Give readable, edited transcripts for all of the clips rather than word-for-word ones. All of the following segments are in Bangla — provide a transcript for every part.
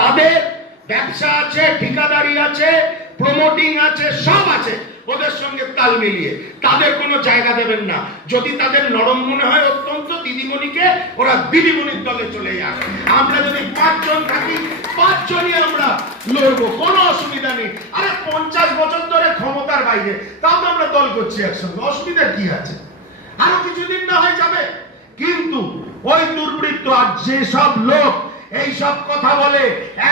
তাদের ব্যবসা আছে, ঠিকাদারি আছে, প্রমোটিং আছে, সব আছে, ওদের সঙ্গে তাল মিলিয়ে তাদের কোনো জায়গা দেবেন না। যদি তাদের নরম মনে হয় অত্যন্ত দিদিমণিকে, ওরা দিদিমণির দলে চলে যাক। আমরা যদি 5 জন থাকি, 5 জনই আমরা লড়বো, কোনো অসুবিধা নেই। আরে 50 বছর ধরে ক্ষমতার বাইরে, তাও তো আমরা দল করছি একসঙ্গে, অসুবিধা কি আছে? আরো কিছুদিন না হয়ে যাবে। কিন্তু ওই দুর্বৃত্ত আর যেসব লোক এইসব কথা বলে,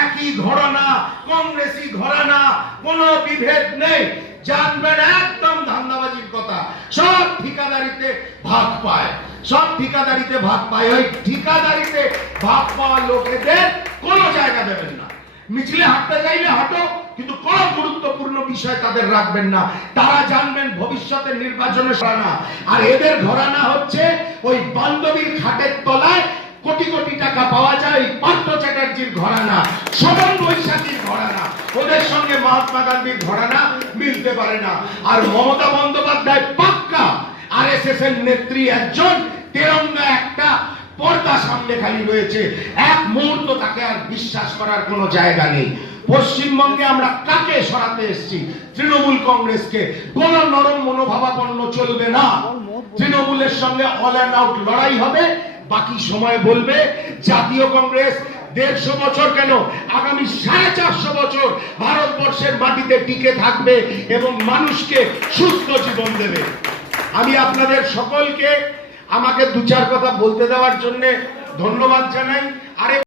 একই ঘরানা, কংগ্রেসি ঘরানা, কোনো বিভেদ নেই, জানবেন একদম ধান্দাবাজির কথা। সব ঠিকাদারিতে ভাগ পায়, সব ঠিকাদারিতে ভাগ পায়। ওই ঠিকাদারিতে ভাগ পাওয়া লোকেদের কোনো জায়গা দেবেন না। মিছিলে হাঁটতে চাইলে হাঁটো, কিন্তু কোনো গুরুত্বপূর্ণ বিষয় তাদের রাখবেন না। তারা জানবেন ভবিষ্যতের নির্বাচনে ঘরানা। আর এদের ঘরানা হচ্ছে ওই বান্ধবীর খাটের তলায় কোটি কোটি টাকা পাওয়া যায়, পার্থ চ্যাটার্জির ঘরানা, শোভন বৈশাখীর ঘরানা। ওদের সঙ্গে মহাত্মা গান্ধীর ঘরানা মিলতে পারে না। আর মমতা বন্দ্যোপাধ্যায় পাক্কা আরএসএস এর নেত্রী একজন, তেরঙ্গা একটা পর্দা সামনে খালি রয়েছে, এক মুহূর্ত তাকে আর বিশ্বাস করার কোনো জায়গা নেই। পশ্চিমবঙ্গে আমরা কাকে সরাতে এসেছি? তৃণমূল কংগ্রেসকে। কোন নরম মনোভাবাপন্ন চলবে না। তৃণমূলের সঙ্গে অল অ্যান্ড আউট লড়াই হবে। বাকি সময় বলবে জাতীয় কংগ্রেস 150 বছর কেন, আগামী 450 বছর ভারতবর্ষের মাটিতে টিকে থাকবে এবং মানুষকে সুস্থ জীবন দেবে। আমি আপনাদের সকলকে আমাকে 2-4 কথা বলতে দেওয়ার জন্য ধন্যবাদ জানাই। আরে